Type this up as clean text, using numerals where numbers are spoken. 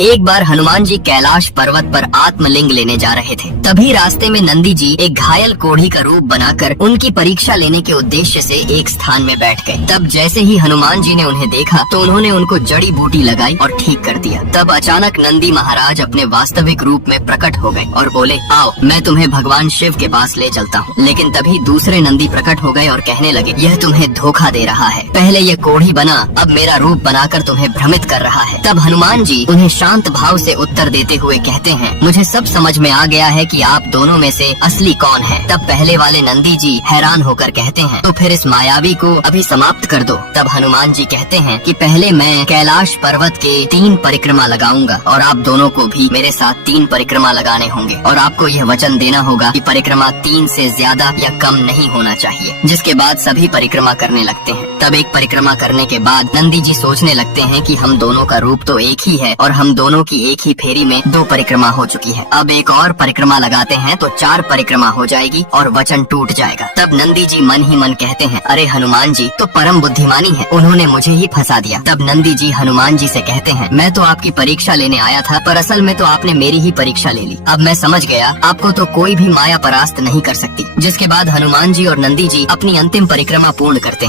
एक बार हनुमान जी कैलाश पर्वत पर आत्मलिंग लेने जा रहे थे। तभी रास्ते में नंदी जी एक घायल कोढ़ी का रूप बनाकर उनकी परीक्षा लेने के उद्देश्य से एक स्थान में बैठ गए। तब जैसे ही हनुमान जी ने उन्हें देखा तो उन्होंने उनको जड़ी बूटी लगाई और ठीक कर दिया। तब अचानक नंदी महाराज अपने वास्तविक रूप में प्रकट हो गए और बोले, आओ मैं तुम्हें भगवान शिव के पास ले चलता हूँ। लेकिन तभी दूसरे नंदी प्रकट हो गए और कहने लगे, यह तुम्हें धोखा दे रहा है। पहले ये कोढ़ी बना, अब मेरा रूप बनाकर तुम्हें भ्रमित कर रहा है। तब हनुमान जी उन्हें शांत भाव से उत्तर देते हुए कहते हैं, मुझे सब समझ में आ गया है कि आप दोनों में से असली कौन है। तब पहले वाले नंदी जी हैरान होकर कहते हैं, तो फिर इस मायावी को अभी समाप्त कर दो। तब हनुमान जी कहते हैं कि पहले मैं कैलाश पर्वत के 3 परिक्रमा लगाऊंगा और आप दोनों को भी मेरे साथ 3 परिक्रमा लगाने होंगे और आपको यह वचन देना होगा कि परिक्रमा 3 से ज्यादा या कम नहीं होना चाहिए। जिसके बाद सभी परिक्रमा करने लगते हैं। तब एक परिक्रमा करने के बाद नंदी जी सोचने लगते हैं कि हम दोनों का रूप तो एक ही है और हम दोनों की एक ही फेरी में 2 परिक्रमा हो चुकी है। अब एक और परिक्रमा लगाते हैं तो 4 परिक्रमा हो जाएगी और वचन टूट जाएगा। तब नंदी जी मन ही मन कहते हैं, अरे हनुमान जी तो परम बुद्धिमानी है, उन्होंने मुझे ही फंसा दिया। तब नंदी जी हनुमान जी से कहते हैं, मैं तो आपकी परीक्षा लेने आया था, पर असल में तो आपने मेरी ही परीक्षा ले ली। अब मैं समझ गया, आपको तो कोई भी माया परास्त नहीं कर सकती। जिसके बाद हनुमान जी और नंदी जी अपनी अंतिम परिक्रमा पूर्ण करते हैं।